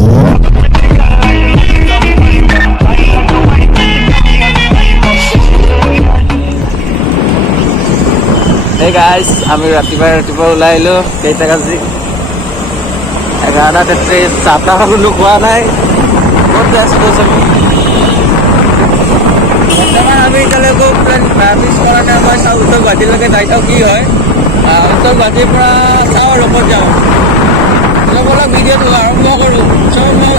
Hey guys, আমি ৰাতিপুৱা ওলাই আহিলো কেইটা বাজি 11টা 33 চাহটা কোনো খোৱা নাই ক'ত আছো বৰ্তমান আমি এতিয়ালৈকে প্লেন ভাবিছ কৰা নাই মই চাওঁ উত্তৰ গুৱাহাটীলৈকে যাই চাওঁ কি হয় উত্তৰ গুৱাহাটীৰ পৰা চাওঁ ৰুমত যাওঁ অলপ ভিডিঅ'টো আৰম্ভ কৰোঁ চ' মই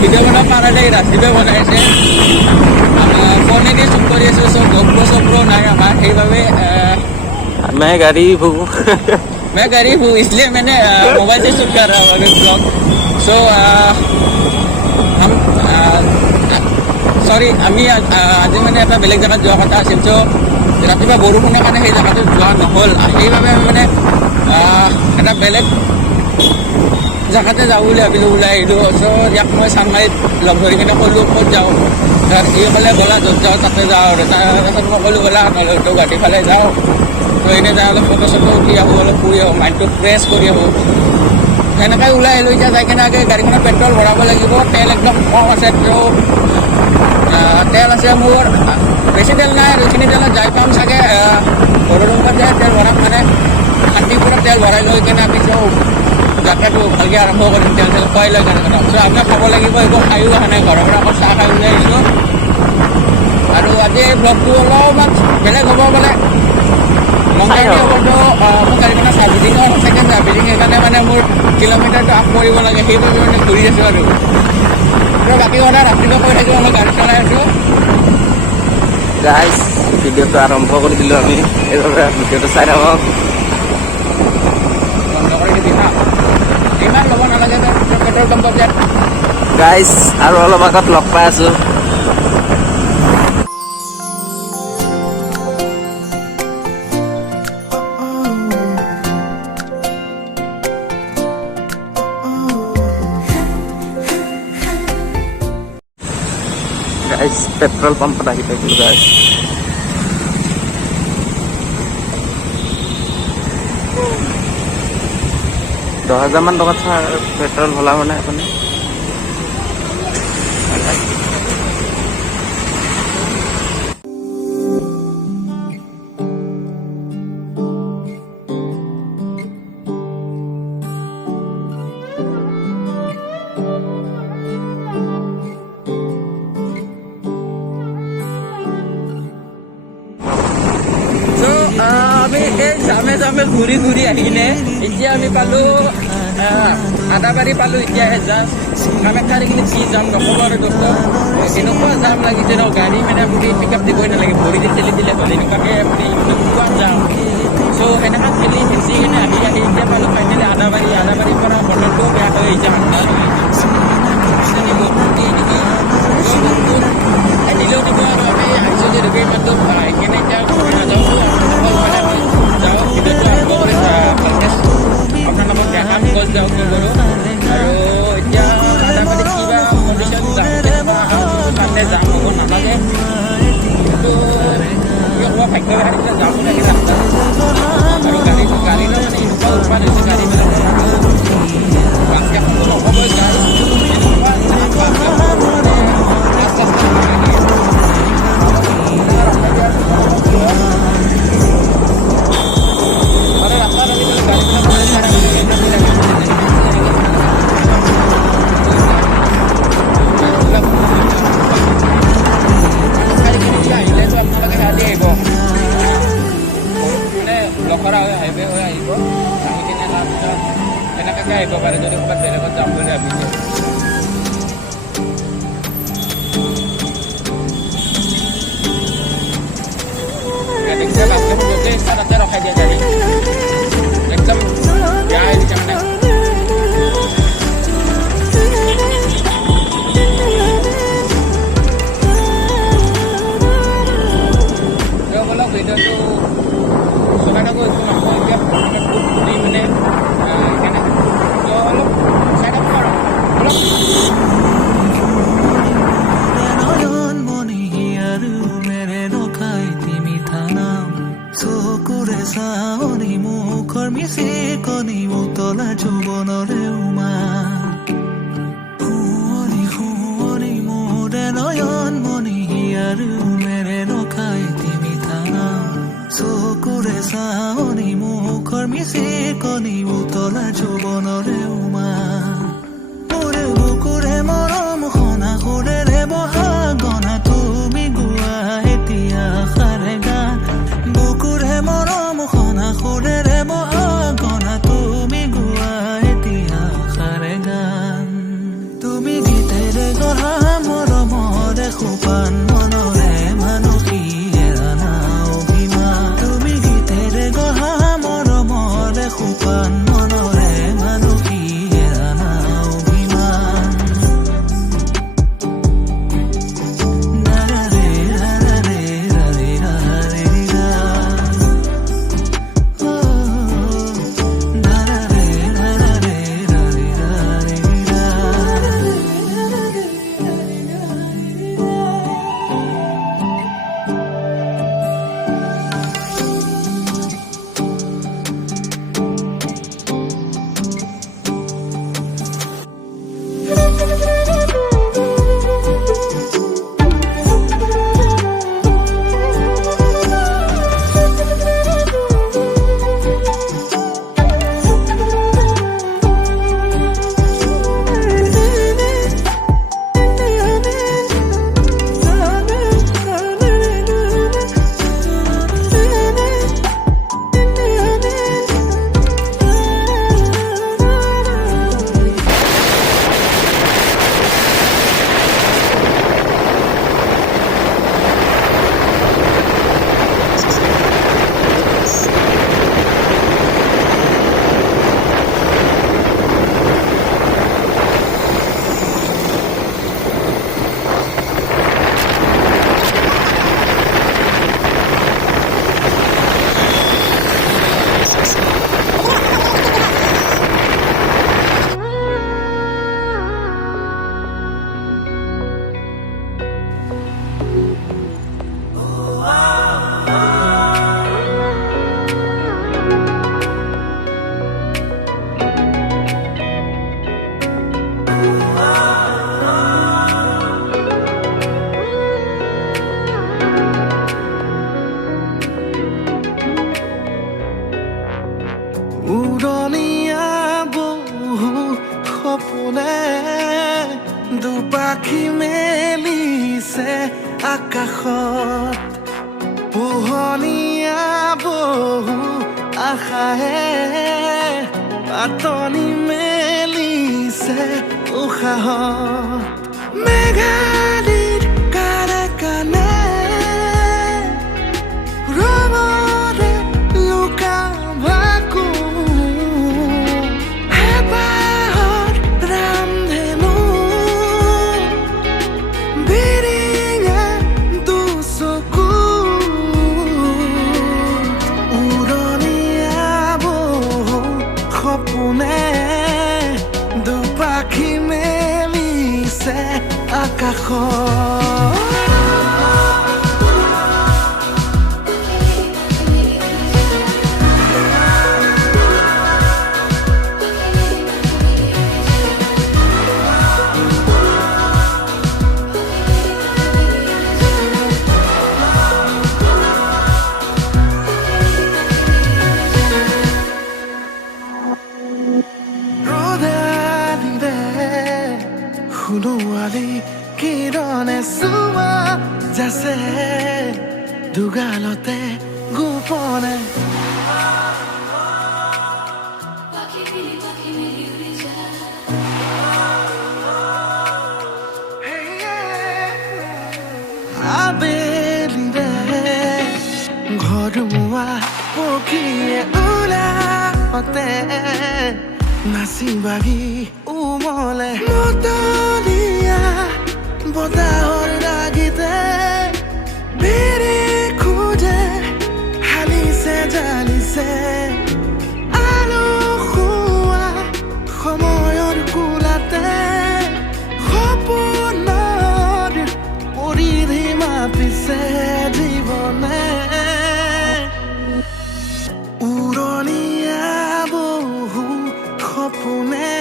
ভিডিঅ' বনাব পৰা নাই ৰাতিপুৱাই বনাইছে ফোনেদি শ্বুট কৰি আছোঁ চ' গপ্ৰ নাই আমাৰ সেইবাবে मैं गरीब हूँ इसलिए मैंने मोबाइल से शूट कर रहा हूँ अगर ब्लॉग सो हम सॉरी আমি আজি মানে এটা বেলেগ জেগাত যোৱা কথা আছিল চ' ৰাতিপুৱা বৰষুণৰ কাৰণে সেই জেগাটো যোৱা নহ'ল সেইবাবে আমি মানে এটা বেলেগ জেগাতে যাওঁ বুলি ভাবিলোঁ ওলাই আহিলোঁ চ' ইয়াক মই চানমাৰীত লগ ধৰি কিনে ক'লোঁ ক'ত যাওঁ ই ক'লে ব'লা য'ত যাওঁ তাতে যাওঁ আৰু তাৰপাছত মই ক'লোঁ ব'লা নহ'লে গুৱাহাটীৰ ফালে যাওঁ তো এনে যাই অলপ ফটো চটো উঠি আহোঁ অলপ ফুৰি আহোঁ মাইণ্ডটো ফ্ৰেছ কৰি আহোঁ সেনেকৈ ওলাই আহিলোঁ এতিয়া যাই কিনে আগে গাড়ীখনত পেট্ৰল ভৰাব লাগিব তেল একদম কম আছে তো তেল আছে মোৰ বেছি তেল নাই আৰু এইখিনি তেলত যাই পাম চাগে ভৰলুমুখত যায় তেল ভৰাম মানে শান্তিপুৰত তেল ভৰাই লৈ কিনে আমি যাত্ৰাটো ভালকৈ আৰম্ভ কৰিম তেল খুৱাই লৈ কিনে চ' আমি খাব লাগিব একো খায়ো অহা নাই ঘৰৰ পৰা আকৌ চাহ খাই ওলাই আহিছোঁ আৰু আজি এই ব্লগটো অলপমান বেলেগ হ'ব মানে মংগাইটো হ'বতো মোৰ গাড়ীখনৰ চাৰ্ভিচিঙৰ ছেকেণ্ড চাৰ্ভিচিং সেইকাৰণে মানে মোৰ কিলোমিটাৰটো আপ কৰিব লাগে সেইবাবে মানে ঘূৰি আছোঁ আৰু বাকী কথা ৰাতিপুৱা কৈ থাকিব মই গাড়ী চলাই আছোঁ গাইজ ভিডিঅ'টো আৰম্ভ কৰি দিলোঁ আমি এইবাবে ভিডিঅ'টো চাই থাকক বন্ধ কৰি দিবি হা ইমান ল'ব নালাগে পেট্ৰল পাম্পত যে গাইজ আৰু অলপ আগত লগ পাই আছোঁ guys petrol pump lagi dulu guys doa zaman doa petrol bola mana ini আমি ঘূৰি ঘূৰি আহিলে এতিয়া আমি পালোঁ আদাবাৰী পালোঁ এতিয়া জাষ্ট কামাখ্যাৰ এইখিনি কি যাম নক'ব আৰু দোস্ত এনেকুৱা জাম লাগিছে ন গাড়ী মানে আপুনি পিক আপ দিবই নালাগে ভৰি দি ঠেলি দিলে হ'ল এনেকুৱাকৈ মানে এনেকুৱা যাম চ' সেনেকুৱা ঠেলি হেঁচি কিনে আহি এতিয়া পালোঁ ফাইনেলি আদাবাৰীৰ পৰা বতৰটোও বেয়া হৈ আহিছে দিলেও দিব আৰু আমি আহিছোঁ যিহেতুকে ইমানটো সেইকাৰণে এতিয়া ঘূৰি নাযাওঁ যাওঁ ভিডিঅ'টো আৰম্ভ কৰি আপোনাৰ নামত দেখাম ক'ত যাওঁ কি কৰোঁ আৰু এতিয়া আদাবাৰী কিবা কণ্ডিশ্যন তাতে যাম হ'ব নালাগে কিন্তু কিবা ভাগ্য গাড়ীবিলাক যাব লাগে ৰাস্তাত আৰু গাড়ীলৈ মানে এনেকুৱা উৎপাদ হৈছে গাড়ীবিলাক ৰাস্তাখনটো নক'বই গাড়ী আহিব পাৰে যদি ক'ৰবাত বেলেগত যাম বুলি ভাবিছে তাতে ৰখাই দিয়ে গাড়ী একদম বেয়া হৈ দিছে মানে অলপ ভিডিঅ'টো চলাই থাকোঁ এইটো নহয় এতিয়া ঘূৰি মানে মিছে কণী উতলা যৌৱনৰে উমা কণী উতলা যৌৱনৰে উমা মোৰে বুকুৰে মৰম খনা সুৰেৰে বহা গনা তুমি গোৱা এতিয়া আশাৰে গান বুকুৰে মৰম খনা সুৰেৰে বহা গনা তুমি গোৱা এতিয়া আশাৰে গান তুমি গীতেৰে গঢ়া মৰমৰে সোপান মনৰে মানসী এৰানা অভিমান তুমি গীতেৰে গঢ়া মৰমৰে সোপান মনৰে মানসী এৰানা অভিমান নাৰাৰে ৰাৰে ৰাৰে ৰাৰে ৰা নাৰাৰে ৰাৰে ৰাৰে ৰাৰে ৰা উৰণীয়া বহু সপোনে দুপাখি মেলিছে আকাশত পোহনীয়া বহু আশাহে পাতনি মেলিছে উশাহত মেঘালীৰ কাণে কাণে ৰবৰে লুকা দুপাখি মেলিছে আকাশত সোণোৱালী কিৰণে চুমা যাছে দুগালতে গোপনে আবেলিৰে ঘৰুৱা পক্ষীয়ে ওলাওঁতে নাচি বাগি উমলে মতলীয়া বতাহৰ ৰাগিতে বিৰি খোজে হালিছে জালিছে আলসুৱা সময়ৰ কোলাতে সপোনৰ পৰিধি মাপিছে জীৱনে উৰণীয়া বহু সপোনে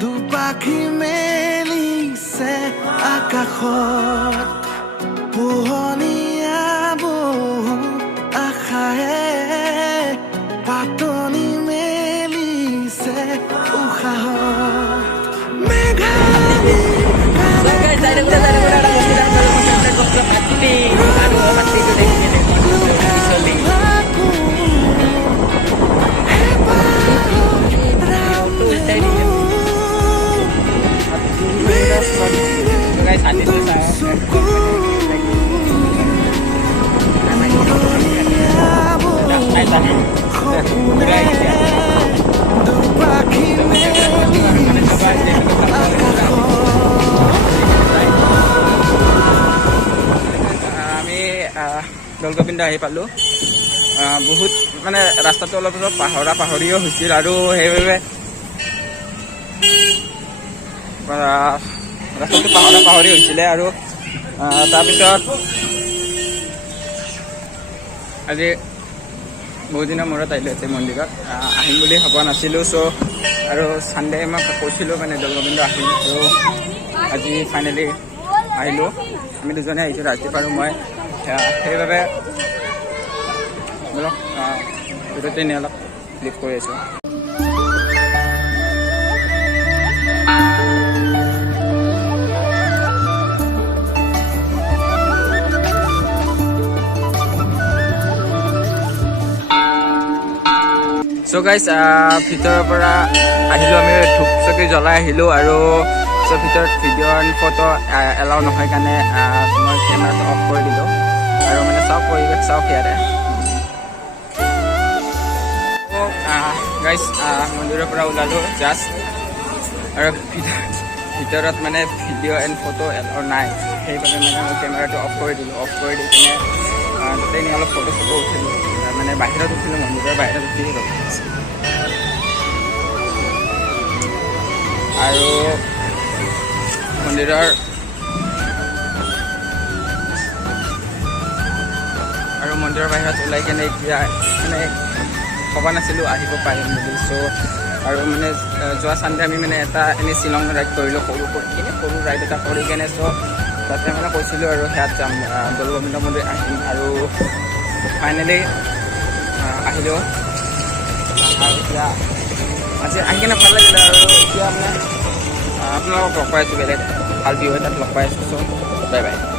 দুপাখি মেলিছে আকাশত পোহনীয়া বহু আশাহে পাতনি দৌলগোবিন্দ আহি পালোঁ। বহুত মানে ৰাস্তাটো অলপ অলপ পাহৰিও হৈছিল আৰু সেইবাবে ৰাস্তাটো পাহৰি হৈছিলে আৰু তাৰপিছত আজি বহুত দিনৰ মূৰত আহিলোঁ ইয়াতে মন্দিৰত। আহিম বুলি ভবা নাছিলোঁ। চ' আৰু ছানডে মই কৈছিলোঁ মানে দৌলগোবিন্দ আহিম, আৰু আজি ফাইনেলি আহিলোঁ। আমি দুজনে আহিছোঁ, ৰাজদীপ আৰু মই। সেইবাবে অলপ ভিডিঅ'টো এনেই অলপ ক্লিক কৰি আছোঁ। চ' গাইজ ভিতৰৰ পৰা আহিলোঁ, আমি ধূপ চাকি জ্বলাই আহিলোঁ আৰু চ' ভিতৰত ভিডিঅ' এণ্ড ফটো এলাউ নহয় কাৰণে মই কেমেৰাটো অফ কৰি দিলোঁ আৰু মানে চাওক পৰিৱেশ চাওক ইয়াতে। গাইজ মন্দিৰৰ পৰা ওলালোঁ জাষ্ট, আৰু ভিতৰত মানে ভিডিঅ' এণ্ড ফটো এলাউ নাই, সেইবাবে মানে মই কেমেৰাটো অফ কৰি দিলোঁ। অফ কৰি দি কিনে তাতে এনেই অলপ ফটো উঠিলোঁ, মানে বাহিৰত উঠিলোঁ, মন্দিৰৰ বাহিৰত উঠিলোঁ আৰু মন্দিৰৰ বাহিৰত ওলাই কেনে এতিয়া মানে ভবা নাছিলোঁ আহিব পাৰিম বুলি। চ' আৰু মানে যোৱা চানডে আমি মানে এটা এনেই শ্বিলং ৰাইড কৰিলোঁ, সৰু ৰাইড এটা কৰি কেনে। চ' তাতে মানে কৈছিলোঁ আৰু সেয়াত যাম, দৌলগোবিন্দ মন্দিৰ আহিম, আৰু ফাইনেলি আহিলোঁ। এতিয়া আজি আহি কিনে ভাল লাগিলে, আৰু এতিয়া মানে আপোনালোকক লগ পাই আছোঁ, বেলেগ ভাল ভিউ এটাত লগ পাই আছোঁ। চ' বাই বাই।